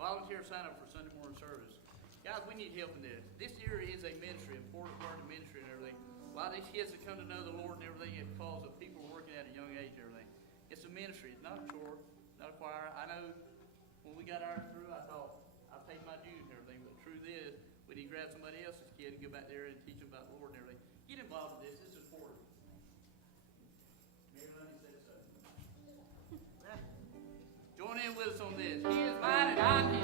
volunteer sign up for Sunday morning service. Guys, we need help in this. This area is a ministry, important part of ministry and everything. A lot of these kids that come to know the Lord and everything is because of people working at a young age and everything. It's a ministry. It's not a chore, not a choir. I know when we got ours through, I thought I paid my dues and everything. But the truth is, we need to grab somebody else's kid and go back there and teach them about the Lord and everything. Get involved with this. This is important. Mary Lundy said so. Join in with us on this. He is mine and I'm his.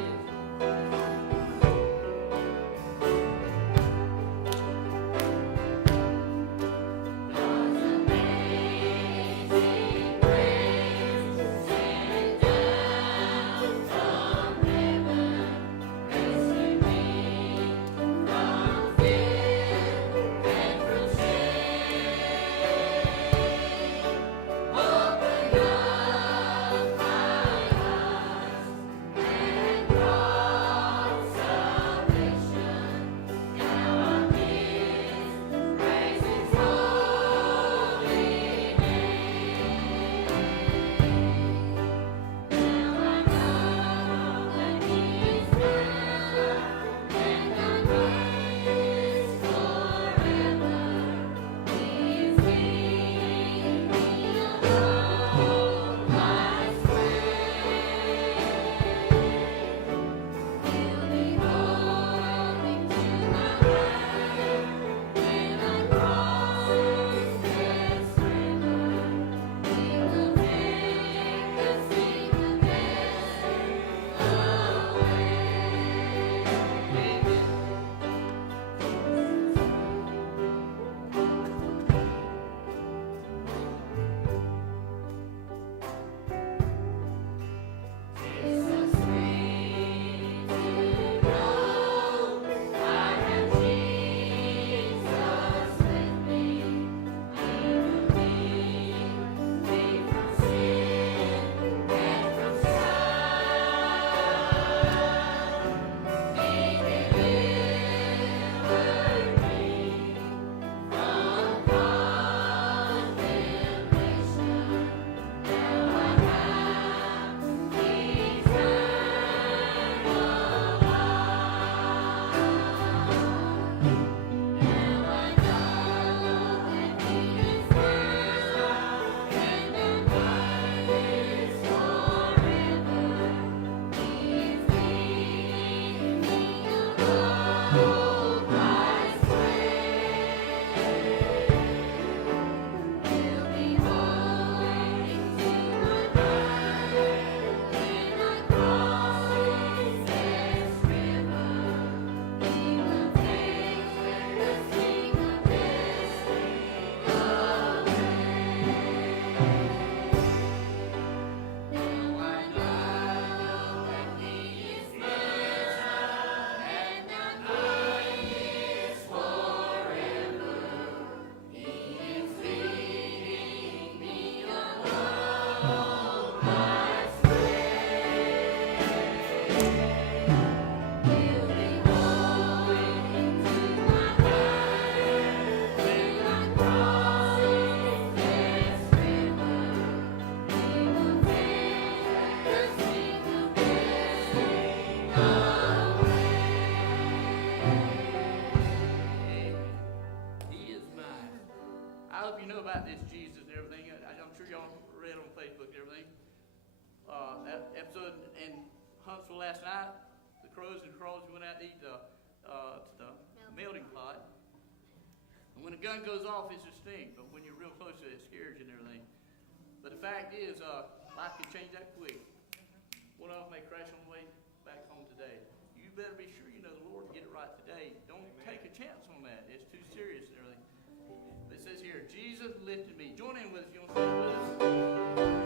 This Jesus and everything. I'm sure y'all read on Facebook and everything. That episode in Huntsville last night, the crows and crawls went out to eat the melting pot. And when a gun goes off, it's a sting. But when you're real close to it, it scares you and everything. But the fact is, life can change that quick. One of them may crash on the way back home today. You better be sure you know the Lord and get it right today. Don't take a chance on that. It's too serious and everything. It says here, Jesus lifted me. Join in with us if you want to sing with us.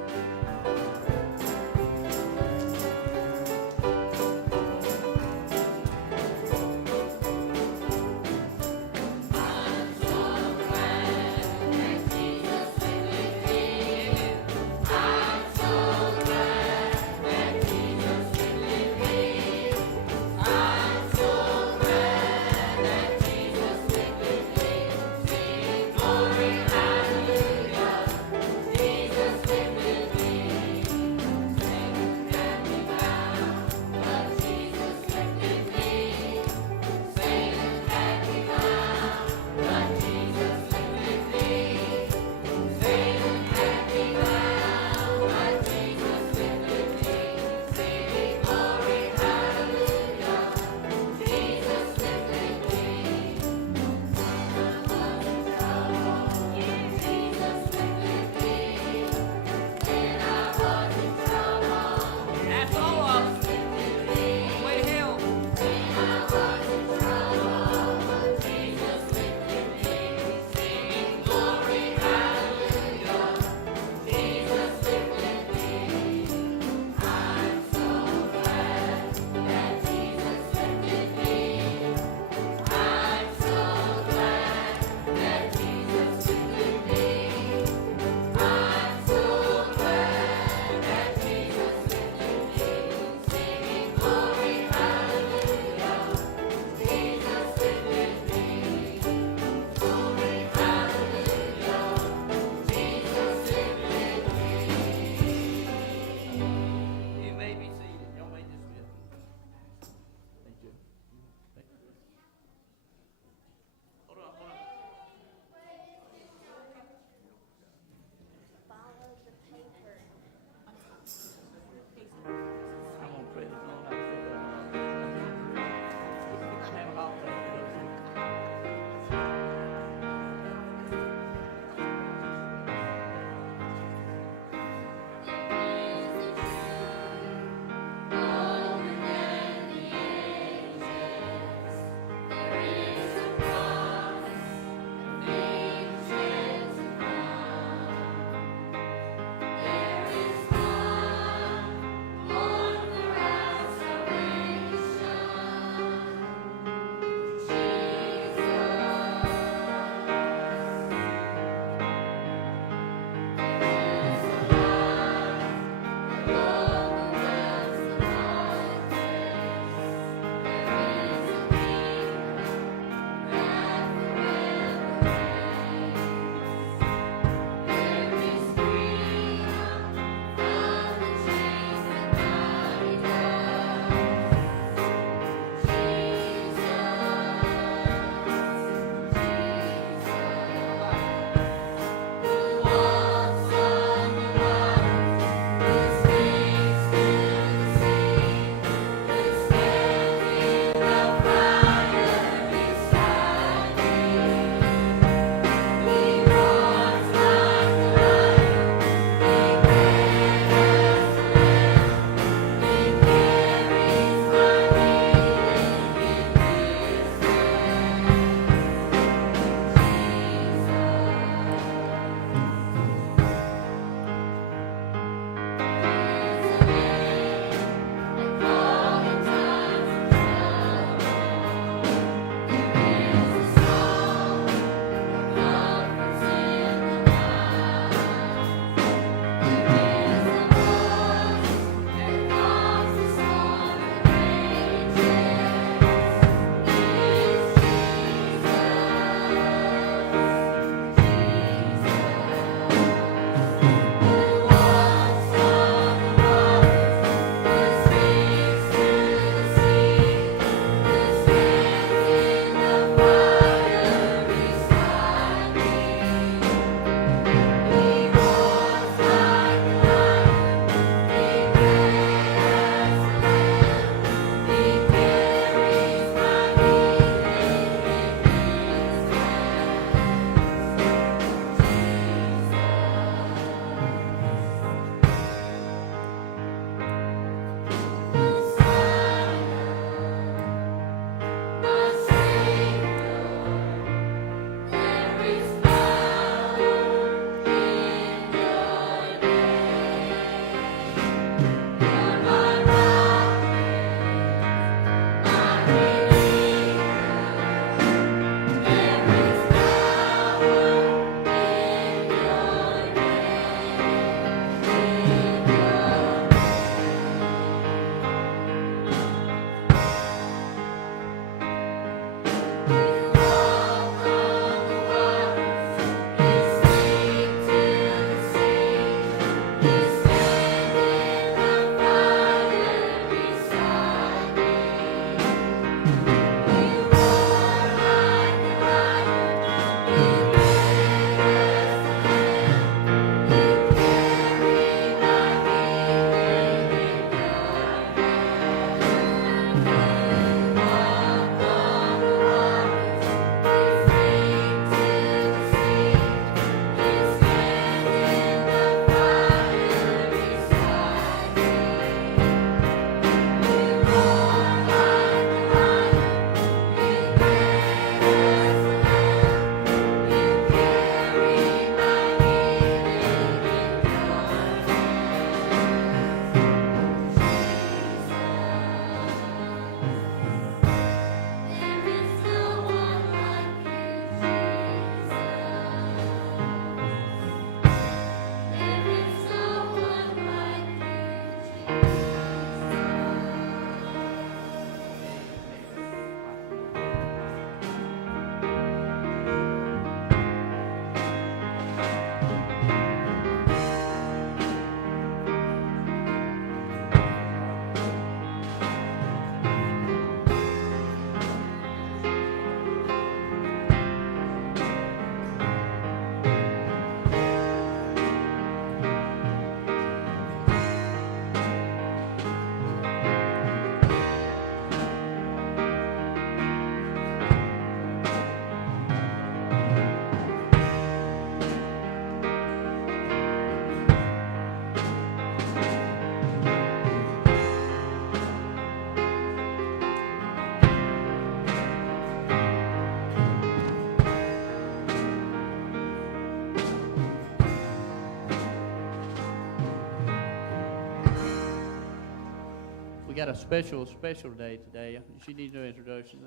We got a special day today. She needs no introduction.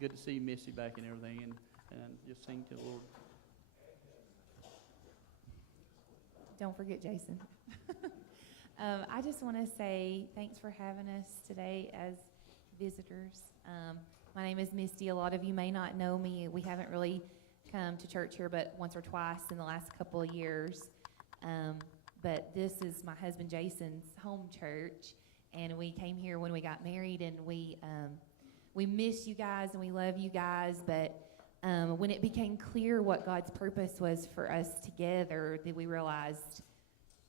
Good to see Missy back and everything, and just sing to the Lord. Don't forget Jason. I just want to say thanks for having us today as visitors. My name is Misty. A lot of you may not know me. We haven't really come to church here but once or twice in the last couple of years. But this is my husband Jason's home church, and we came here when we got married, and we miss you guys and we love you guys. But when it became clear what God's purpose was for us together, then we realized,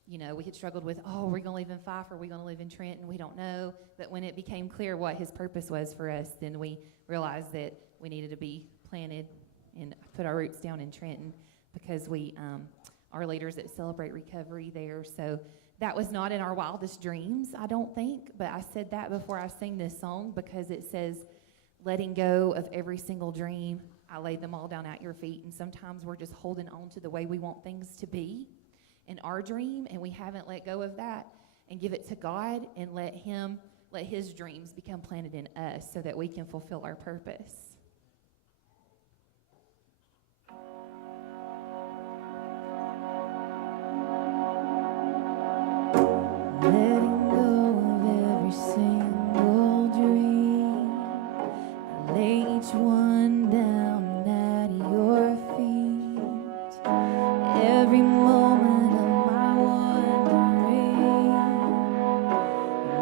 we had struggled with, are we going to live in Fife, or are we going to live in Trenton? We don't know. But when it became clear what his purpose was for us, then we realized that we needed to be planted and put our roots down in Trenton, because we are leaders that celebrate recovery there. So that was not in our wildest dreams, I don't think. But I said that before I sang this song, because it says, letting go of every single dream, I laid them all down at your feet. And sometimes we're just holding on to the way we want things to be in our dream, and we haven't let go of that and give it to God and let his dreams become planted in us so that we can fulfill our purpose. Letting go of every single dream, lay each one down at your feet. Every moment of my wandering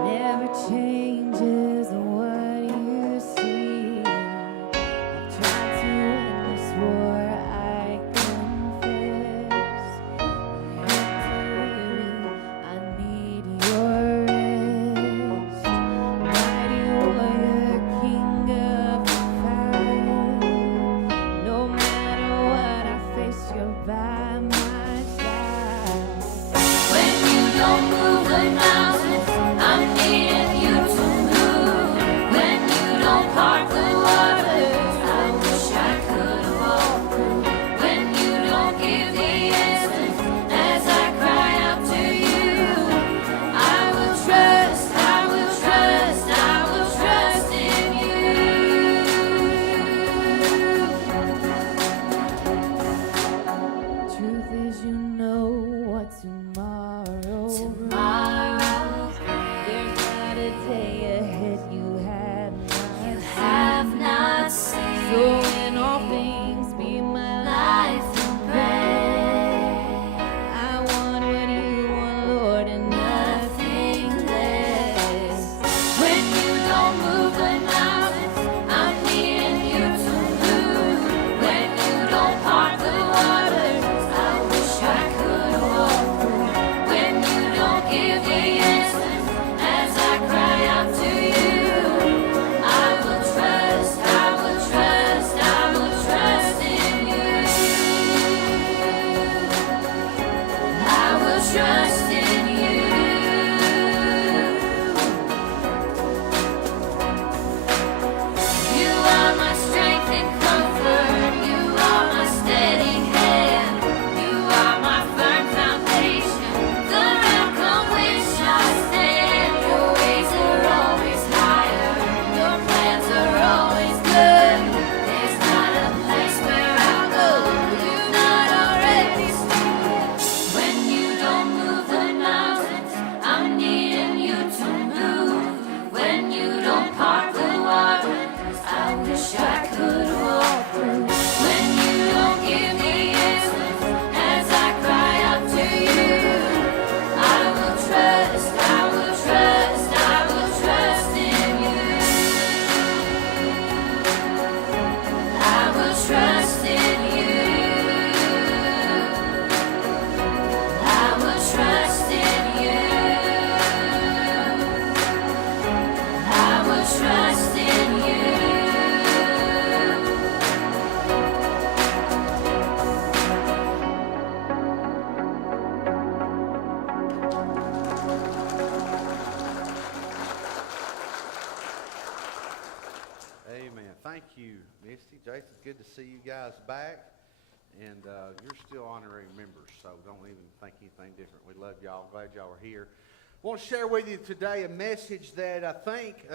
never changes what you see. I've tried to win this war, I confess. I need your rest. Mighty warrior, king of the fight. No matter what I face, you're by my side. When you don't move the mountains, I'm needing you to move. When you don't part the waters, I wish I could have walked through. When you don't give the answers as I cry out to you, I will trust, I will trust, I will trust in you. Truth is, you know what tomorrow brings. There's not a day ahead you have not seen. So in all things be my life and bread. I want what you want, Lord, and nothing less. When you don't move the mountains, I'm needing you to move. When you don't part the waters, I wish I could walk through. When you don't give the answers as I cry out to you, I will trust, I will trust, I will trust in you. I will trust in you. You are my strength and comfort. You are my steady hand. You are my firm foundation, the rock on which I stand. Your ways are always higher. Your plans are always good. There's not a place where I'll go you've not already stood. When you don't move the mountains, I'm needing you to move. When you don't part the waters, I wish I could walk through. When you don't give the answers as I cry out to you, I will trust, I will trust, I will trust in you. I will trust in you. I will trust in you. I will trust in you. Amen. Thank you, Misty. Jason, good to see you guys back. And you're still honorary members, so don't even think anything different. We love y'all. Glad y'all are here. I want to share with you today a message that I think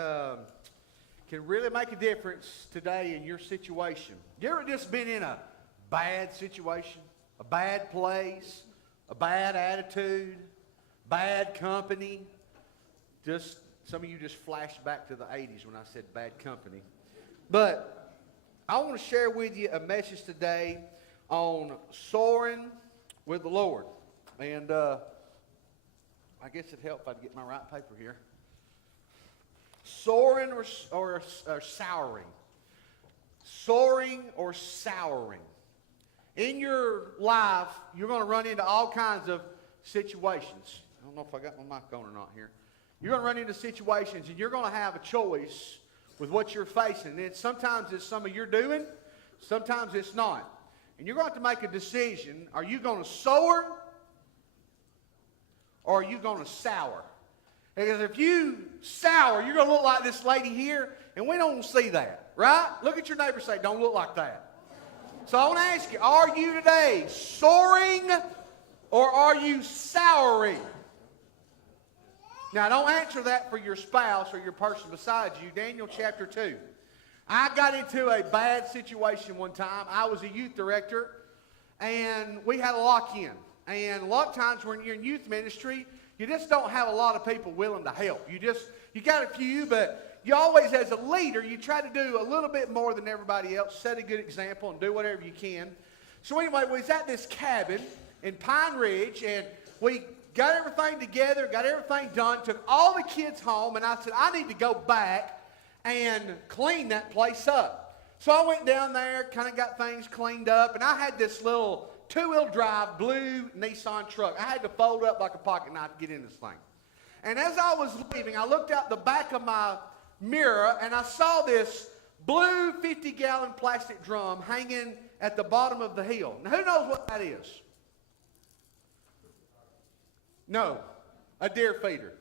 can really make a difference today in your situation. You ever just been in a bad situation, a bad place, a bad attitude, bad company. Just some of you just flashed back to the 80s when I said bad company. But I want to share with you a message today on soaring with the Lord. And I guess it'd help if I'd get my right paper here. Soaring or souring. Soaring or souring. In your life, you're going to run into all kinds of situations. I don't know if I got my mic on or not here. You're going to run into situations, and you're going to have a choice with what you're facing. And sometimes it's some of your doing, sometimes it's not. And you're going to have to make a decision. Are you going to soar, or are you going to sour? Because if you sour, you're going to look like this lady here, and we don't see that, right? Look at your neighbor and say, don't look like that. So I want to ask you, are you today soaring or are you souring? Now, don't answer that for your spouse or your person beside you. Daniel chapter 2. I got into a bad situation one time. I was a youth director, and we had a lock-in. And a lot of times when you're in youth ministry, you just don't have a lot of people willing to help. You got a few, but you always, as a leader, you try to do a little bit more than everybody else, set a good example, and do whatever you can. So anyway, we was at this cabin in Pine Ridge, and we got everything together, got everything done, took all the kids home, and I said, I need to go back and clean that place up. So I went down there, kind of got things cleaned up, and I had this little two-wheel drive blue Nissan truck. I had to fold up like a pocket knife to get in this thing. And as I was leaving, I looked out the back of my mirror, and I saw this blue 50-gallon plastic drum hanging at the bottom of the hill. Now, who knows what that is? No, a deer feeder.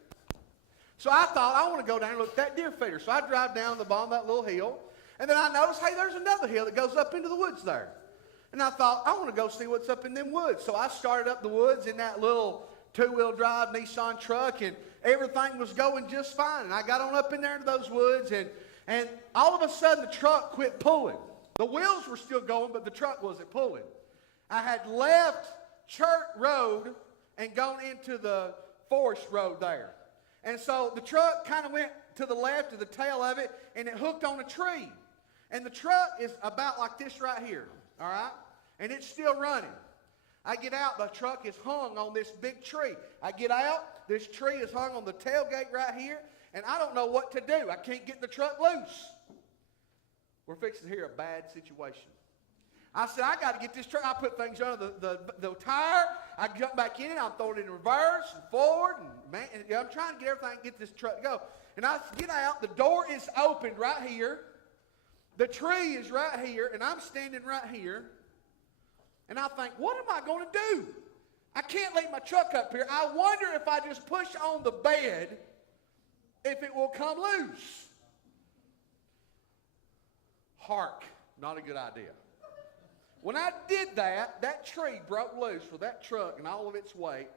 So I thought, I want to go down and look at that deer feeder. So I drive down the bottom of that little hill, and then I noticed, hey, there's another hill that goes up into the woods there. And I thought, I want to go see what's up in them woods. So I started up the woods in that little two-wheel drive Nissan truck, and everything was going just fine. And I got on up in there into those woods, and all of a sudden the truck quit pulling. The wheels were still going, but the truck wasn't pulling. I had left Church Road and gone into the Forest Road there. And so the truck kind of went to the left of the tail of it, and it hooked on a tree. And the truck is about like this right here, all right? And it's still running. I get out, the truck is hung on this big tree. I get out, this tree is hung on the tailgate right here, and I don't know what to do. I can't get the truck loose. We're fixing to hear a bad situation. I said, I got to get this truck. I put things under the tire. I jump back in it. I'm throwing it in reverse and forward. And I'm trying to get everything, get this truck to go. And I get out. The door is opened right here. The tree is right here, and I'm standing right here. And I think, what am I going to do? I can't leave my truck up here. I wonder if I just push on the bed, if it will come loose. Hark, not a good idea. When I did that, that tree broke loose with that truck and all of its weight.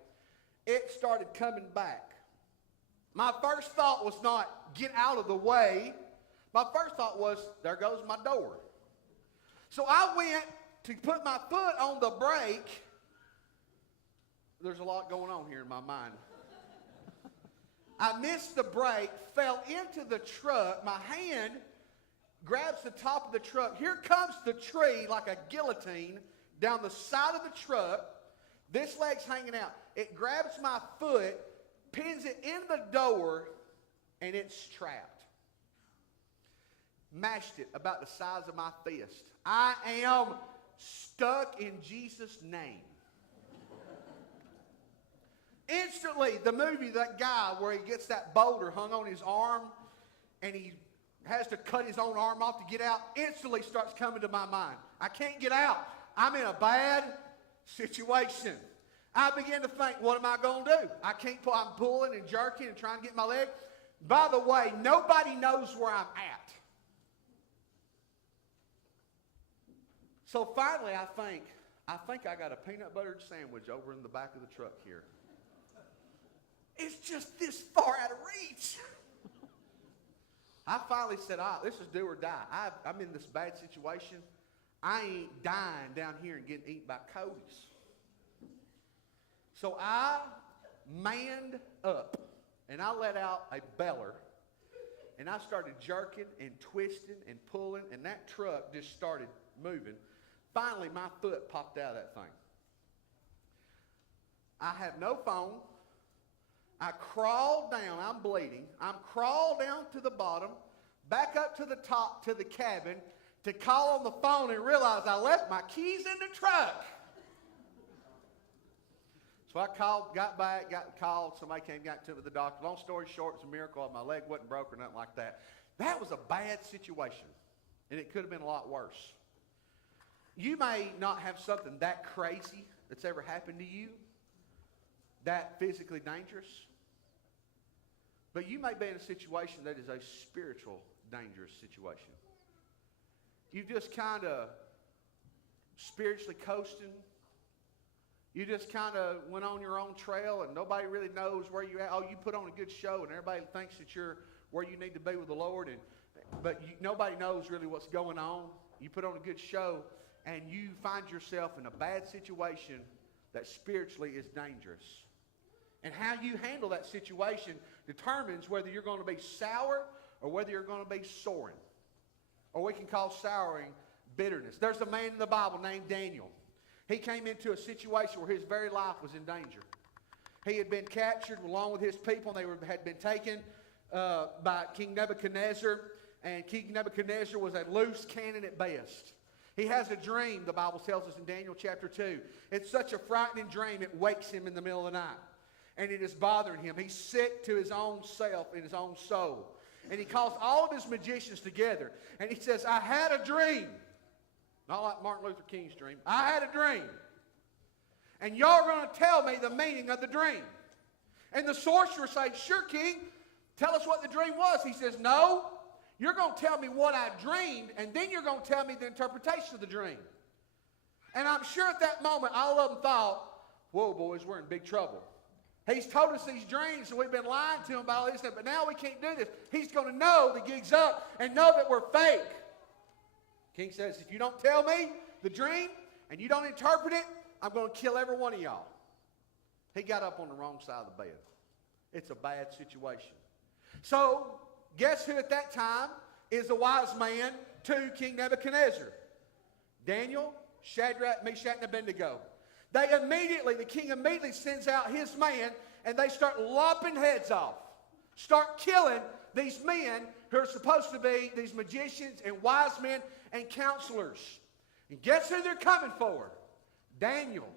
It started coming back. My first thought was not get out of the way. My first thought was, there goes my door. So I went to put my foot on the brake. There's a lot going on here in my mind. I missed the brake, fell into the truck. My hand grabs the top of the truck. Here comes the tree like a guillotine down the side of the truck. This leg's hanging out. It grabs my foot, pins it in the door, and it's trapped. Mashed it about the size of my fist. I am stuck in Jesus' name. Instantly, the movie, that guy where he gets that boulder hung on his arm and he has to cut his own arm off to get out, instantly starts coming to my mind. I can't get out. I'm in a bad situation. I began to think, what am I going to do? I can't pull. I'm pulling and jerking and trying to get my leg. By the way, nobody knows where I'm at. So finally, I think I got a peanut buttered sandwich over in the back of the truck here. It's just this far out of reach. I finally said, this is do or die. I'm in this bad situation. I ain't dying down here and getting eaten by coyotes. So I manned up, and I let out a beller, and I started jerking and twisting and pulling, and that truck just started moving. Finally, my foot popped out of that thing. I have no phone. I crawled down. I'm bleeding. I'm crawled down to the bottom, back up to the top to the cabin to call on the phone and realize I left my keys in the truck. So I called, got back, called. Somebody came, got to the doctor. Long story short, it's a miracle. My leg wasn't broke or nothing like that. That was a bad situation, and it could have been a lot worse. You may not have something that crazy that's ever happened to you, that physically dangerous, but you may be in a situation that is a spiritual dangerous situation. You just kind of spiritually coasting. You just kind of went on your own trail and nobody really knows where you're at. Oh, you put on a good show and everybody thinks that you're where you need to be with the Lord, but nobody knows really what's going on. You put on a good show and you find yourself in a bad situation that spiritually is dangerous. And how you handle that situation determines whether you're going to be sour or whether you're going to be soaring. Or we can call souring bitterness. There's a man in the Bible named Daniel. He came into a situation where his very life was in danger. He had been captured along with his people, and they had been taken by King Nebuchadnezzar. And King Nebuchadnezzar was a loose cannon at best. He has a dream, the Bible tells us in Daniel chapter 2. It's such a frightening dream, it wakes him in the middle of the night. And it is bothering him. He's sick to his own self and his own soul. And he calls all of his magicians together. And he says, I had a dream. Not like Martin Luther King's dream. I had a dream. And y'all are going to tell me the meaning of the dream. And the sorcerer says, sure, King. Tell us what the dream was. He says, no. You're going to tell me what I dreamed. And then you're going to tell me the interpretation of the dream. And I'm sure at that moment, all of them thought, whoa, boys, we're in big trouble. He's told us these dreams, and we've been lying to him about all this stuff, but now we can't do this. He's going to know the gig's up and know that we're fake. King says, if you don't tell me the dream and you don't interpret it, I'm going to kill every one of y'all. He got up on the wrong side of the bed. It's a bad situation. So, guess who at that time is the wise man to King Nebuchadnezzar? Daniel, Shadrach, Meshach, and Abednego. The king immediately sends out his man, and they start lopping heads off. Start killing these men who are supposed to be these magicians and wise men and counselors. And guess who they're coming for? Daniel,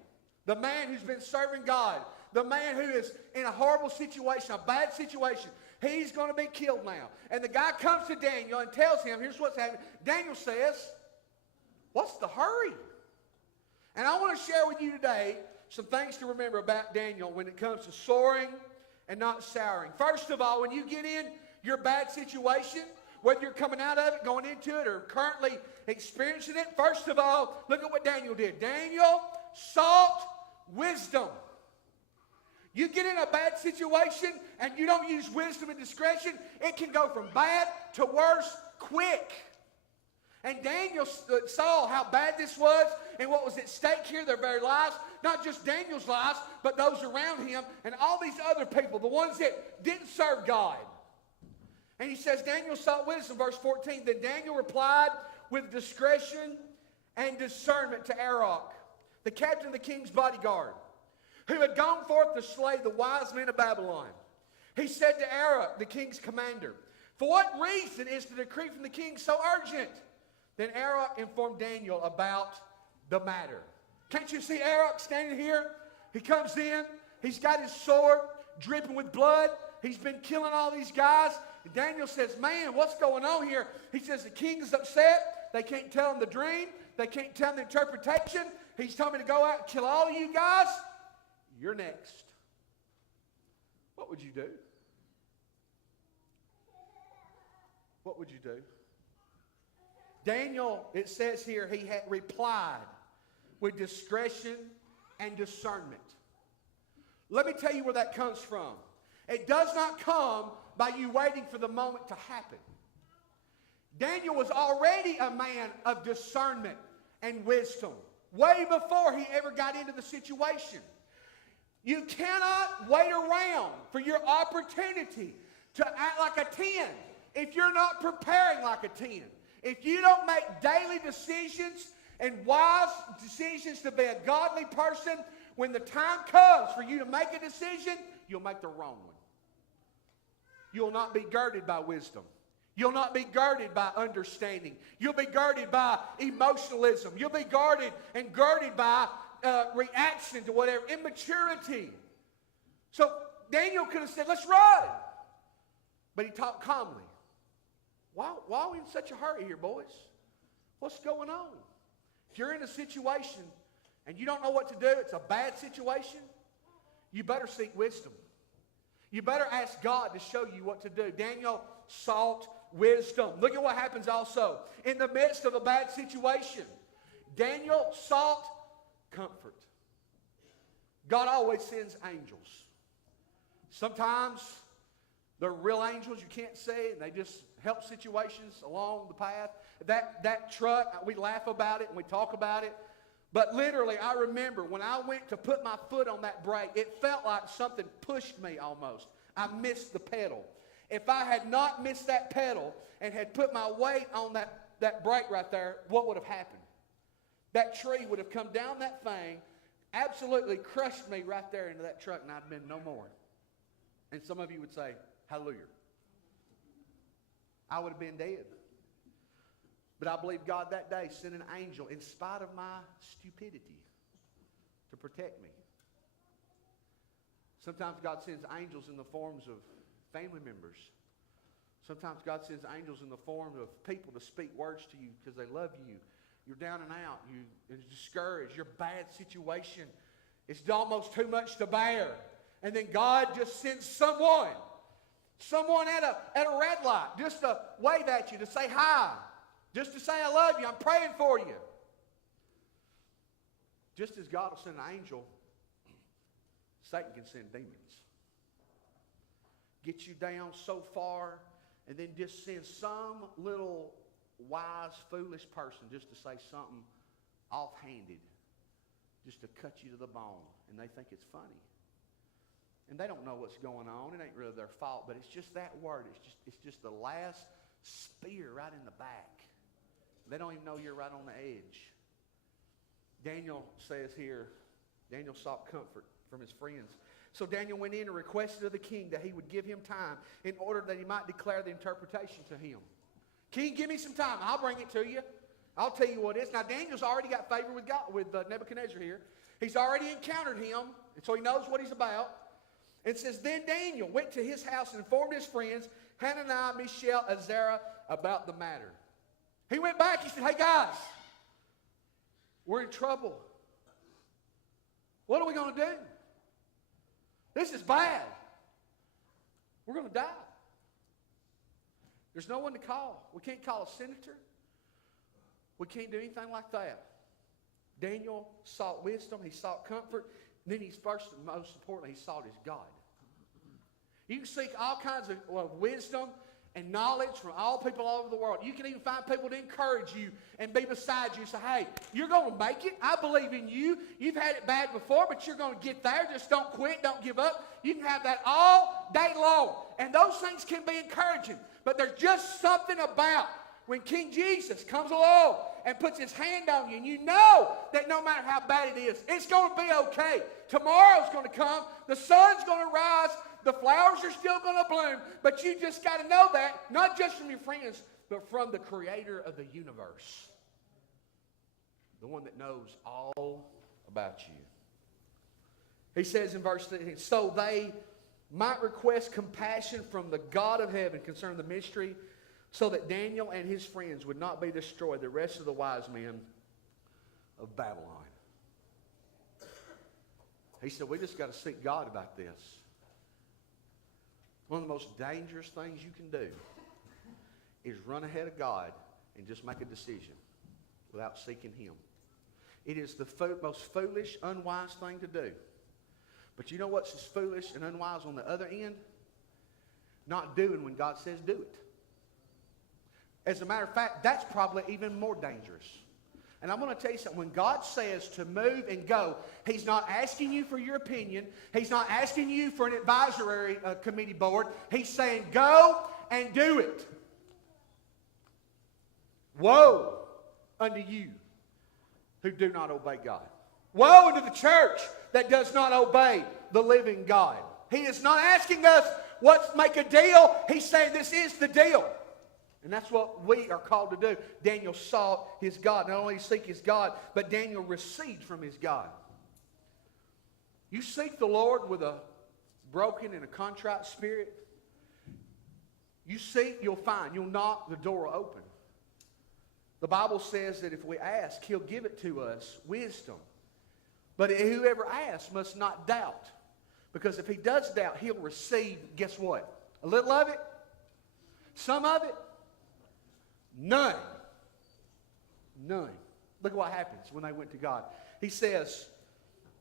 the man who's been serving God, the man who is in a horrible situation, a bad situation. He's going to be killed now. And the guy comes to Daniel and tells him, here's what's happening. Daniel says, what's the hurry? And I want to share with you today some things to remember about Daniel when it comes to soaring and not souring. First of all, when you get in your bad situation, whether you're coming out of it, going into it, or currently experiencing it, first of all, look at what Daniel did. Daniel sought wisdom. You get in a bad situation and you don't use wisdom and discretion, it can go from bad to worse quick. And Daniel saw how bad this was and what was at stake here, their very lives. Not just Daniel's lives, but those around him and all these other people, the ones that didn't serve God. And he says, Daniel sought wisdom, verse 14. Then Daniel replied with discretion and discernment to Arioch, the captain of the king's bodyguard, who had gone forth to slay the wise men of Babylon. He said to Arioch, the king's commander, for what reason is the decree from the king so urgent? Then Arioch informed Daniel about the matter. Can't you see Arioch standing here? He comes in. He's got his sword dripping with blood. He's been killing all these guys. And Daniel says, man, what's going on here? He says, the king's upset. They can't tell him the dream. They can't tell him the interpretation. He's told me to go out and kill all of you guys. You're next. What would you do? What would you do? Daniel, it says here, he had replied with discretion and discernment. Let me tell you where that comes from. It does not come by you waiting for the moment to happen. Daniel was already a man of discernment and wisdom way before he ever got into the situation. You cannot wait around for your opportunity to act like a 10 if you're not preparing like a 10. If you don't make daily decisions and wise decisions to be a godly person, when the time comes for you to make a decision, you'll make the wrong one. You'll not be girded by wisdom. You'll not be girded by understanding. You'll be girded by emotionalism. You'll be girded by reaction to whatever, immaturity. So Daniel could have said, let's run. But he talked calmly. Why are we in such a hurry here, boys? What's going on? If you're in a situation and you don't know what to do, it's a bad situation, you better seek wisdom. You better ask God to show you what to do. Daniel sought wisdom. Look at what happens also. In the midst of a bad situation, Daniel sought comfort. God always sends angels. Sometimes they're real angels you can't see, and they just help situations along the path. That truck, we laugh about it and we talk about it. But literally, I remember when I went to put my foot on that brake, it felt like something pushed me almost. I missed the pedal. If I had not missed that pedal and had put my weight on that brake right there, what would have happened? That tree would have come down that thing, absolutely crushed me right there into that truck, and I'd been no more. And some of you would say, hallelujah. I would have been dead. But I believe God that day sent an angel in spite of my stupidity to protect me. Sometimes God sends angels in the forms of family members. Sometimes God sends angels in the form of people to speak words to you because they love you. You're down and out. You're discouraged. You're a bad situation. It's almost too much to bear. And then God just sends someone at a red light just to wave at you, to say hi, just to say I love you, I'm praying for you. Just as God will send an angel, Satan can send demons. Get you down so far and then just send some little wise, foolish person just to say something offhanded, just to cut you to the bone, and they think it's funny. And they don't know what's going on. It ain't really their fault, but it's just that word. It's just the last spear right in the back. They don't even know you're right on the edge. Daniel says here, Daniel sought comfort from his friends. So Daniel went in and requested of the king that he would give him time in order that he might declare the interpretation to him. King, give me some time. I'll bring it to you. I'll tell you what it is. Now, Daniel's already got favor with God, with Nebuchadnezzar here. He's already encountered him, and so he knows what he's about. It says, then Daniel went to his house and informed his friends, Hananiah, Mishael, Azariah, about the matter. He went back. He said, hey, guys, we're in trouble. What are we going to do? This is bad. We're going to die. There's no one to call. We can't call a senator. We can't do anything like that. Daniel sought wisdom. He sought comfort. And then he's first and most importantly, he sought his God. You can seek all kinds of wisdom and knowledge from all people all over the world. You can even find people to encourage you and be beside you. Say, hey, you're going to make it. I believe in you. You've had it bad before, but you're going to get there. Just don't quit. Don't give up. You can have that all day long. And those things can be encouraging. But there's just something about when King Jesus comes along and puts his hand on you, and you know that no matter how bad it is, it's going to be okay. Tomorrow's going to come. The sun's going to rise. The flowers are still going to bloom. But you just got to know that, not just from your friends, but from the creator of the universe. The one that knows all about you. He says in verse 13, so they might request compassion from the God of heaven concerning the mystery, so that Daniel and his friends would not be destroyed, the rest of the wise men of Babylon. He said, we just got to seek God about this. One of the most dangerous things you can do is run ahead of God and just make a decision without seeking him. It is the most foolish, unwise thing to do. But you know what's as foolish and unwise on the other end? Not doing when God says do it. As a matter of fact, that's probably even more dangerous. And I'm going to tell you something. When God says to move and go, He's not asking you for your opinion. He's not asking you for an advisory committee board. He's saying go and do it. Woe unto you who do not obey God. Woe unto the church that does not obey the living God. He is not asking us, let's make a deal. He's saying this is the deal. And that's what we are called to do. Daniel sought his God. Not only seek his God, but Daniel received from his God. You seek the Lord with a broken and a contrite spirit. You seek, you'll find. You'll knock, the door will open. The Bible says that if we ask, He'll give it to us, wisdom. But whoever asks must not doubt. Because if he does doubt, he'll receive, guess what? A little of it? Some of it? None. None. Look at what happens when they went to God. He says,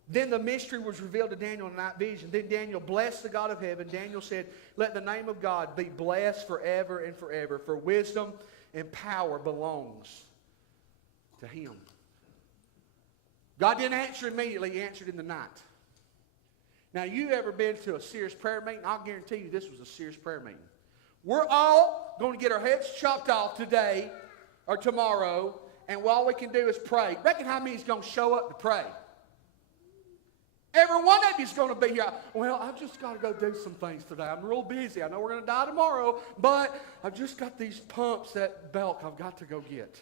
then the mystery was revealed to Daniel in a night vision. Then Daniel blessed the God of heaven. Daniel said, let the name of God be blessed forever and forever. For wisdom and power belongs to Him. God didn't answer immediately. He answered in the night. Now, you ever been to a serious prayer meeting? I'll guarantee you this was a serious prayer meeting. We're all going to get our heads chopped off today or tomorrow, and all we can do is pray. Reckon how many is going to show up to pray? Every one of you is going to be here. Well, I've just got to go do some things today. I'm real busy. I know we're going to die tomorrow, but I've just got these pumps, that Belk I've got to go get.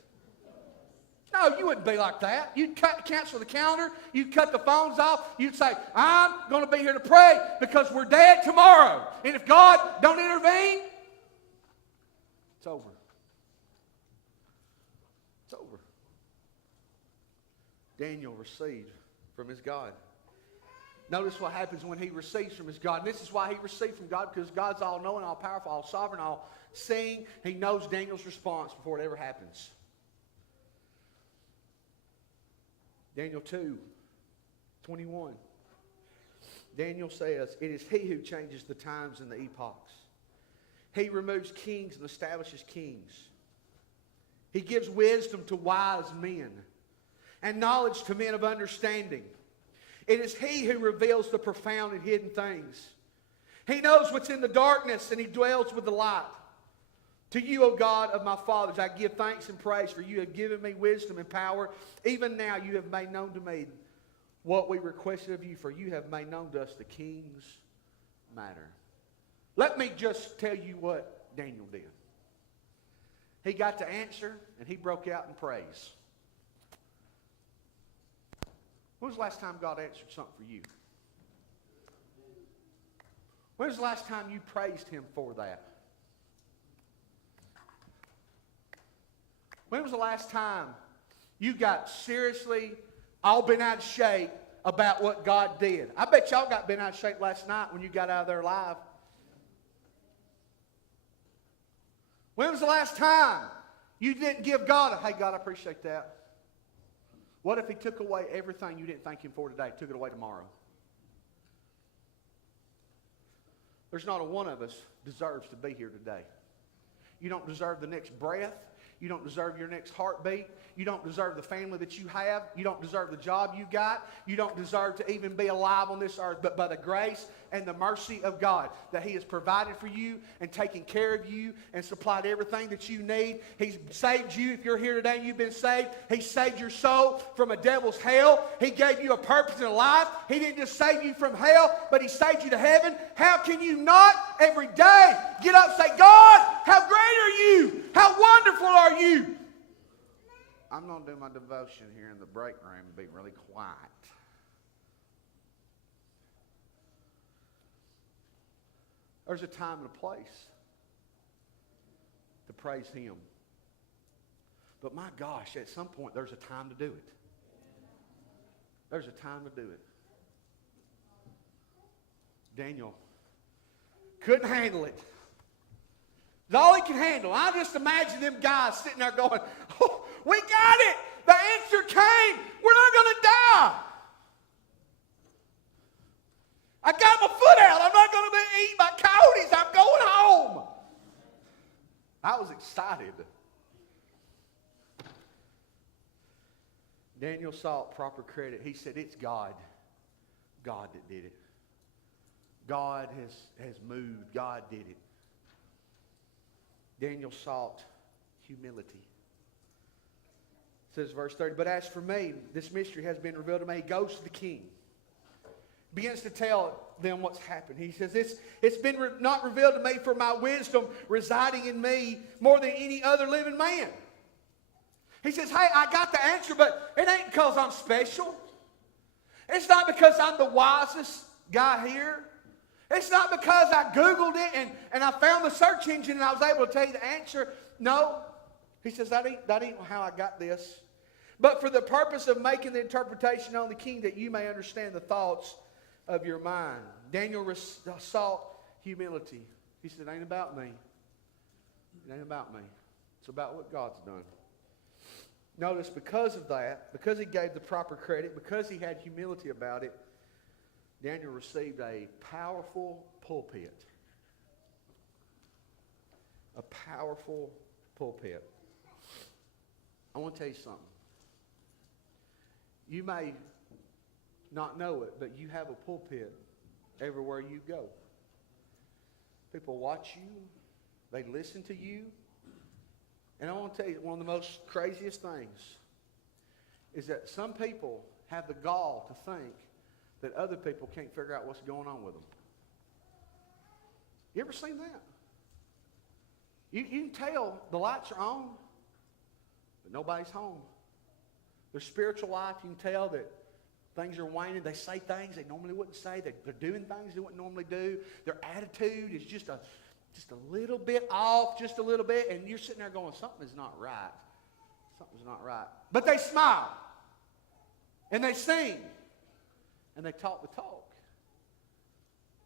No, you wouldn't be like that. You'd cancel the calendar. You'd cut the phones off. You'd say, I'm going to be here to pray because we're dead tomorrow. And if God don't intervene, it's over. It's over. Daniel received from his God. Notice what happens when he receives from his God. And this is why he received from God, because God's all-knowing, all-powerful, all-sovereign, all-seeing. He knows Daniel's response before it ever happens. Daniel 2:21. Daniel says, it is He who changes the times and the epochs. He removes kings and establishes kings. He gives wisdom to wise men and knowledge to men of understanding. It is He who reveals the profound and hidden things. He knows what's in the darkness, and He dwells with the light. To you, O God of my fathers, I give thanks and praise, for you have given me wisdom and power. Even now you have made known to me what we requested of you, for you have made known to us the king's matter. Let me just tell you what Daniel did. He got to answer, and he broke out in praise. When was the last time God answered something for you? When was the last time you praised Him for that? When was the last time you got seriously all bent out of shape about what God did? I bet y'all got bent out of shape last night when you got out of there alive. When was the last time you didn't give God a, hey, God, I appreciate that. What if He took away everything you didn't thank Him for today, took it away tomorrow? There's not a one of us deserves to be here today. You don't deserve the next breath. You don't deserve your next heartbeat. You don't deserve the family that you have. You don't deserve the job you got. You don't deserve to even be alive on this earth. But by the grace and the mercy of God, that He has provided for you and taken care of you and supplied everything that you need. He's saved you. If you're here today and you've been saved, He saved your soul from a devil's hell. He gave you a purpose in life. He didn't just save you from hell, but He saved you to heaven. How can you not every day get up and say, God, how great are you? How wonderful are you? I'm going to do my devotion here in the break room and be really quiet. There's a time and a place to praise Him. But my gosh, at some point there's a time to do it. There's a time to do it. Daniel couldn't handle it. It's all he could handle. I just imagine them guys sitting there going, oh, we got it. The answer came. We're not going to die. I got my foot out. I'm not going to be eaten by coyotes. I'm going home. I was excited. Daniel sought proper credit. He said, it's God. God that did it. God has moved. God did it. Daniel sought humility. It says verse 30, but as for me, this mystery has been revealed to me. He goes to the king. Begins to tell them what's happened. He says, it's been not revealed to me for my wisdom residing in me more than any other living man. He says, hey, I got the answer, but it ain't because I'm special. It's not because I'm the wisest guy here. It's not because I Googled it and I found the search engine and I was able to tell you the answer. No. He says, that ain't how I got this. But for the purpose of making the interpretation on the king, that you may understand the thoughts of your mind. Daniel sought humility. He said, it ain't about me. It ain't about me. It's about what God's done. Notice, because of that, because he gave the proper credit, because he had humility about it, Daniel received a powerful pulpit. A powerful pulpit. I want to tell you something. You may not know it, but you have a pulpit everywhere you go. People watch you. They listen to you. And I want to tell you, one of the most craziest things is that some people have the gall to think that other people can't figure out what's going on with them. You ever seen that? You can tell the lights are on, but nobody's home. Their spiritual life, you can tell that things are waning. They say things they normally wouldn't say. They're doing things they wouldn't normally do. Their attitude is just a little bit off, just a little bit, and you're sitting there going, something's not right. Something's not right. But they smile, and they sing, and they talk the talk.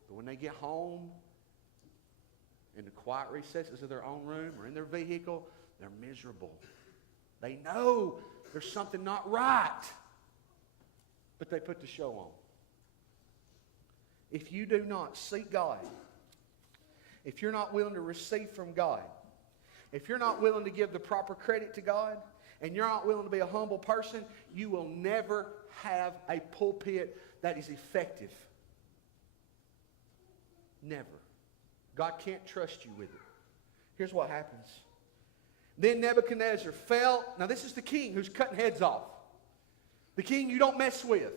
But when they get home, in the quiet recesses of their own room or in their vehicle, they're miserable. They know there's something not right, but they put the show on. If you do not seek God, if you're not willing to receive from God, if you're not willing to give the proper credit to God, and you're not willing to be a humble person, you will never have a pulpit that is effective. Never. God can't trust you with it. Here's what happens. Then Nebuchadnezzar fell. Now this is the king who's cutting heads off. The king you don't mess with.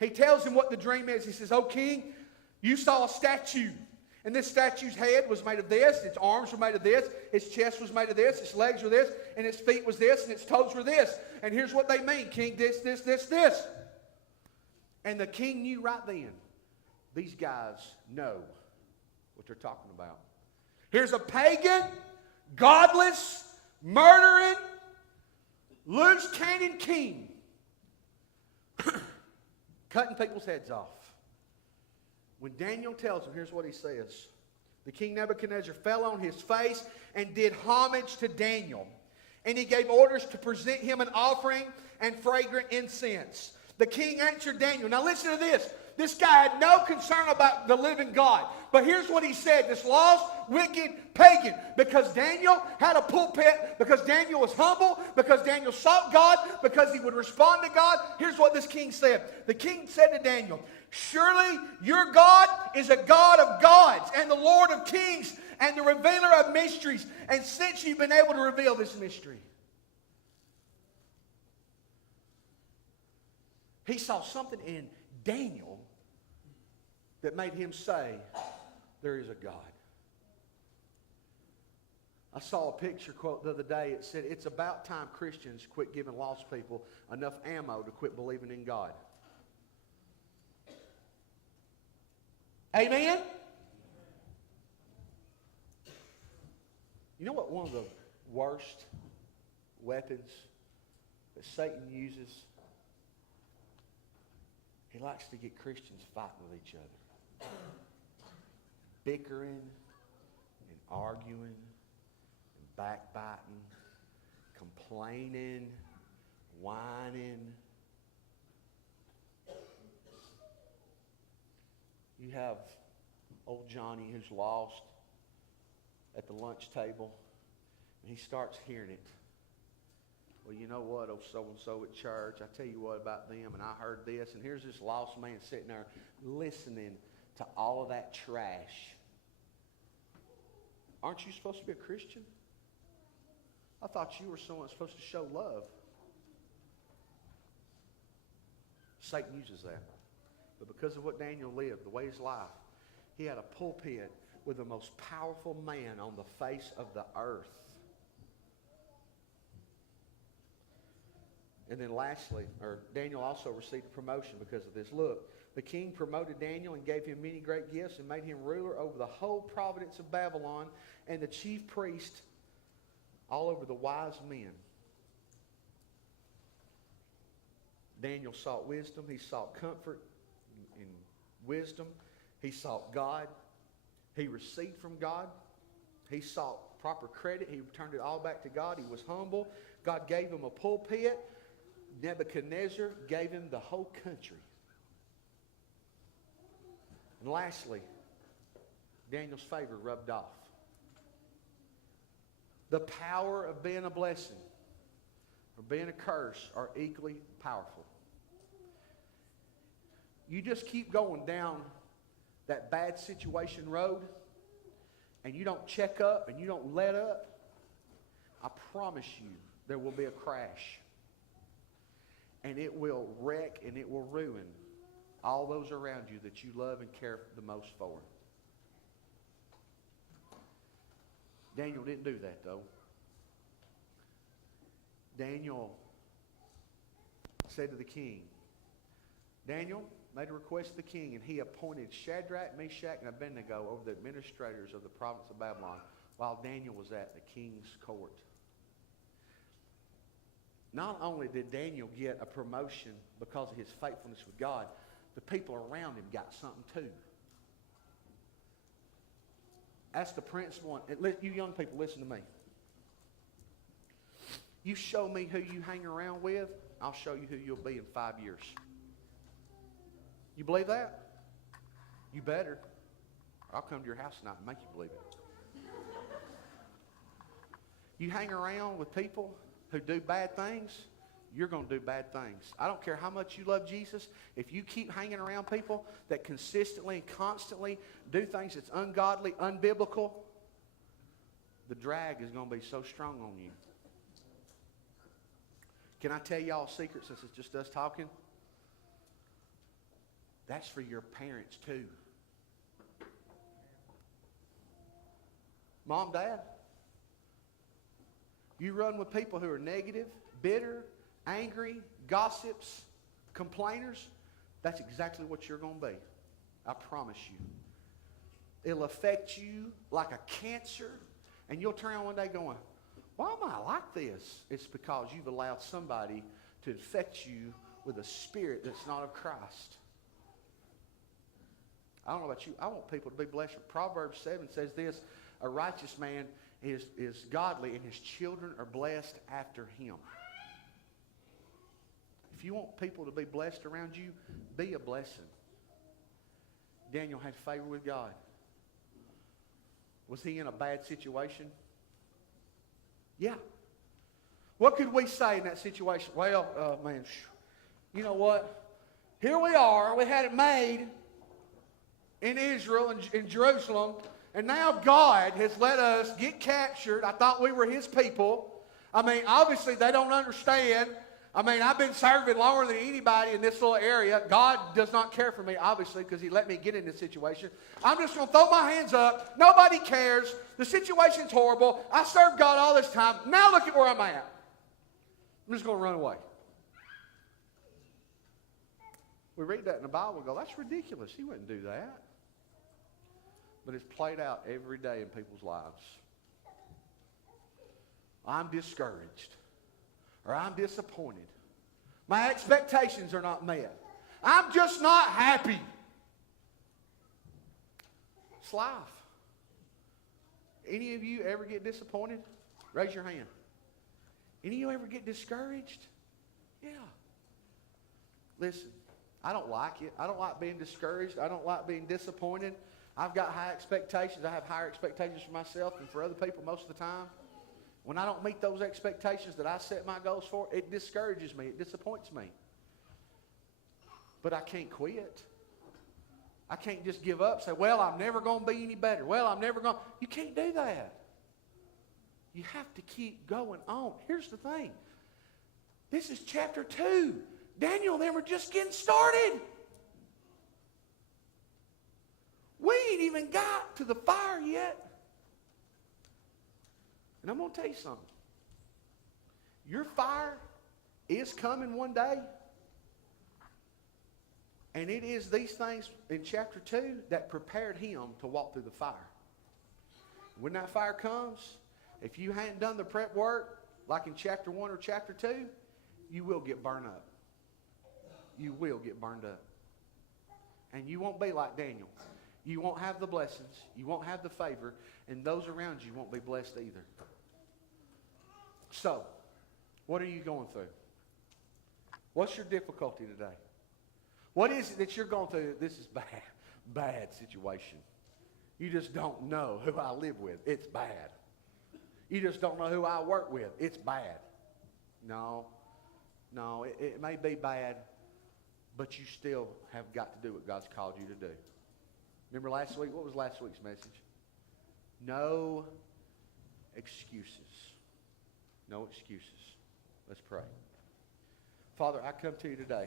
He tells him what the dream is. He says, "Oh king, you saw a statue. And this statue's head was made of this, its arms were made of this, its chest was made of this, its legs were this, and its feet was this, and its toes were this. And here's what they mean, king, this, this, this, this." And the king knew right then, these guys know what they're talking about. Here's a pagan, godless, murdering, loose cannon king cutting people's heads off. When Daniel tells him, here's what he says. The king Nebuchadnezzar fell on his face and did homage to Daniel. And he gave orders to present him an offering and fragrant incense. The king answered Daniel. Now listen to this. This guy had no concern about the living God. But here's what he said. This lost, wicked pagan. Because Daniel had a pulpit. Because Daniel was humble. Because Daniel sought God. Because he would respond to God. Here's what this king said. The king said to Daniel, "Surely your God is a God of gods and the Lord of kings and the revealer of mysteries. And since you've been able to reveal this mystery." He saw something in Daniel that made him say, there is a God. I saw a picture quote the other day. It said, "It's about time Christians quit giving lost people enough ammo to quit believing in God." Amen? You know what one of the worst weapons that Satan uses? He likes to get Christians fighting with each other. Bickering and arguing and backbiting, complaining, whining. You have old Johnny who's lost at the lunch table, and he starts hearing it. well, you know what, oh so-and-so at church, I tell you what about them, and I heard this, and here's this lost man sitting there listening to all of that trash. Aren't you supposed to be a Christian? I thought you were someone supposed to show love. Satan uses that. But because of what Daniel lived, the way his life, he had a pulpit with the most powerful man on the face of the earth. And then lastly, Daniel also received a promotion because of this. Look, the king promoted Daniel and gave him many great gifts and made him ruler over the whole province of Babylon and the chief priest all over the wise men. Daniel sought wisdom. He sought comfort in wisdom. He sought God. He received from God. He sought proper credit. He returned it all back to God. He was humble. God gave him a pulpit. Nebuchadnezzar gave him the whole country. And lastly, Daniel's favor rubbed off. The power of being a blessing or being a curse are equally powerful. You just keep going down that bad situation road and you don't check up and you don't let up, I promise you there will be a crash. And it will wreck and it will ruin all those around you that you love and care the most for. Daniel didn't do that, though. Daniel said to the king, Daniel made a request to the king, and he appointed Shadrach, Meshach, and Abednego over the administrators of the province of Babylon while Daniel was at the king's court. Not only did Daniel get a promotion because of his faithfulness with God, the people around him got something too. That's the principle. You young people, listen to me. You show me who you hang around with, I'll show you who you'll be in 5 years. You believe that? You better. I'll come to your house tonight and make you believe it. You hang around with people who do bad things, you're going to do bad things. I don't care how much you love Jesus. If you keep hanging around people that consistently and constantly do things that's ungodly, unbiblical, the drag is going to be so strong on you. Can I tell y'all a secret since it's just us talking? That's for your parents too. Mom, Dad, you run with people who are negative, bitter, angry, gossips, complainers, that's exactly what you're going to be. I promise you. It'll affect you like a cancer, and you'll turn around one day going, why am I like this? It's because you've allowed somebody to infect you with a spirit that's not of Christ. I don't know about you. I want people to be blessed. Proverbs 7 says this, a righteous man is godly, and his children are blessed after him. If you want people to be blessed around you, be a blessing. Daniel had favor with God. Was he in a bad situation? Yeah. What could we say in that situation? Well, man, you know what? Here we are. We had it made in Israel and in Jerusalem. And now God has let us get captured. I thought we were his people. I mean, obviously they don't understand. I mean, I've been serving longer than anybody in this little area. God does not care for me, obviously, because he let me get in this situation. I'm just going to throw my hands up. Nobody cares. The situation's horrible. I served God all this time. Now look at where I'm at. I'm just going to run away. We read that in the Bible and go, that's ridiculous. He wouldn't do that. But it's played out every day in people's lives. I'm discouraged. Or I'm disappointed. My expectations are not met. I'm just not happy. It's life. Any of you ever get disappointed? Raise your hand. Any of you ever get discouraged? Yeah. Listen, I don't like it. I don't like being discouraged. I don't like being disappointed. I've got high expectations. I have higher expectations for myself than for other people most of the time. when I don't meet those expectations that I set my goals for, it discourages me. It disappoints me. But I can't quit. I can't just give up, say, well, I'm never going to be any better. Well, I'm never going to. You can't do that. You have to keep going on. Here's the thing. This is chapter 2. Daniel and them are just getting started. We ain't even got to the fire yet. And I'm going to tell you something. Your fire is coming one day. And it is these things in chapter 2 that prepared him to walk through the fire. When that fire comes, if you hadn't done the prep work, like in chapter 1 or chapter 2, you will get burned up. You will get burned up. And you won't be like Daniel. You won't have the blessings. You won't have the favor. And those around you won't be blessed either. So, what are you going through? What's your difficulty today? What is it that you're going through? This is bad situation. You just don't know who I live with. It's bad. You just don't know who I work with. It's bad. No, it may be bad, but you still have got to do what God's called you to do. Remember last week? What was last week's message? No excuses. No excuses. Let's pray. Father, I come to you today.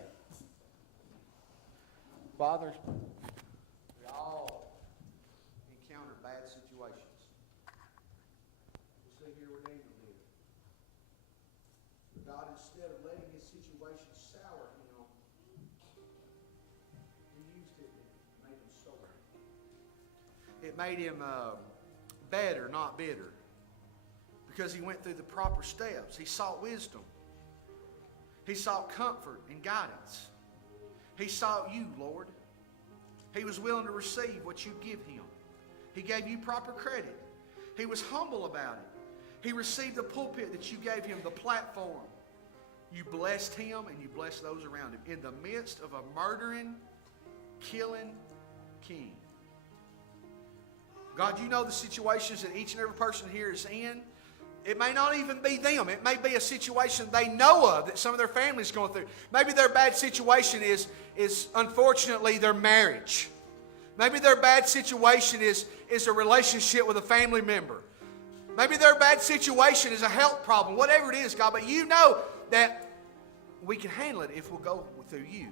Father, we all encounter bad situations. We see here where Daniel did. But God, instead of letting his situation sour him, he used it and made him soaring. It made him better, not bitter. Because he went through the proper steps. He sought wisdom. He sought comfort and guidance. He sought you, Lord. He was willing to receive what you give him. He gave you proper credit. He was humble about it. He received the pulpit that you gave him, the platform. You blessed him and you blessed those around him in the midst of a murdering, killing king. God, you know the situations that each and every person here is in. It may not even be them. It may be a situation they know of that some of their family is going through. Maybe their bad situation is unfortunately their marriage. Maybe their bad situation is a relationship with a family member. Maybe their bad situation is a health problem. Whatever it is, God, but you know that we can handle it if we'll go through you.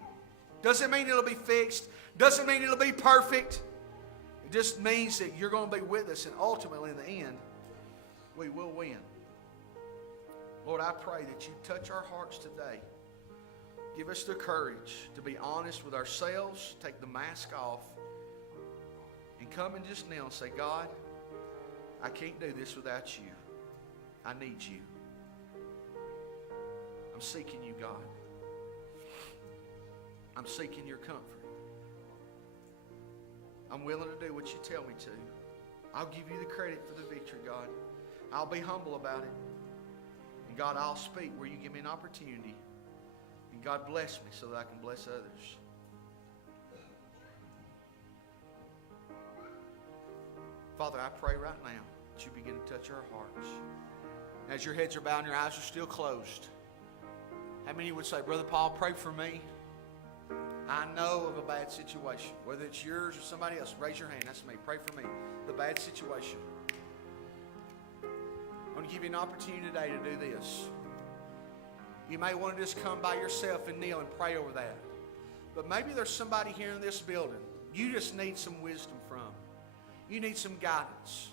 Doesn't mean it'll be fixed. Doesn't mean it'll be perfect. It just means that you're going to be with us, and ultimately in the end, we will win. Lord, I pray that you touch our hearts today. Give us the courage to be honest with ourselves, take the mask off, and come and just kneel and say, God, I can't do this without you. I need you. I'm seeking you, God. I'm seeking your comfort. I'm willing to do what you tell me to. I'll give you the credit for the victory, God. I'll be humble about it. And God, I'll speak where you give me an opportunity. And God, bless me so that I can bless others. Father, I pray right now that you begin to touch our hearts. As your heads are bowed and your eyes are still closed, how many would say, Brother Paul, pray for me? I know of a bad situation. Whether it's yours or somebody else, raise your hand. That's me. Pray for me. The bad situation. I'm going to give you an opportunity today to do this. You may want to just come by yourself and kneel and pray over that. But maybe there's somebody here in this building you just need some wisdom from. You need some guidance.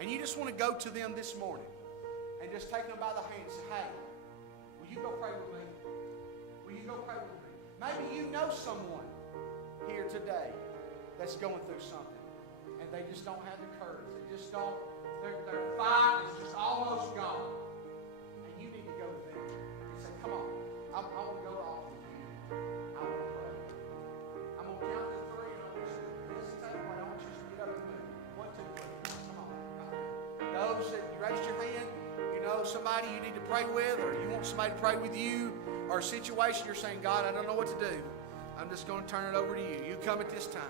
And you just want to go to them this morning and just take them by the hand and say, hey, will you go pray with me? Will you go pray with me? Maybe you know someone here today that's going through something and they just don't have the courage. They just don't, their fight is just almost gone. And you need to go to them and say, come on, I want to go off with you. I want to pray. I'm going to count to 3 and I want you to hesitate. I want you to get up and move. 1, 2, 3. Come on. Those that you raised your hand, you know somebody you need to pray with, or you want somebody to pray with you, or a situation you're saying, God, I don't know what to do. I'm just going to turn it over to you. You come at this time.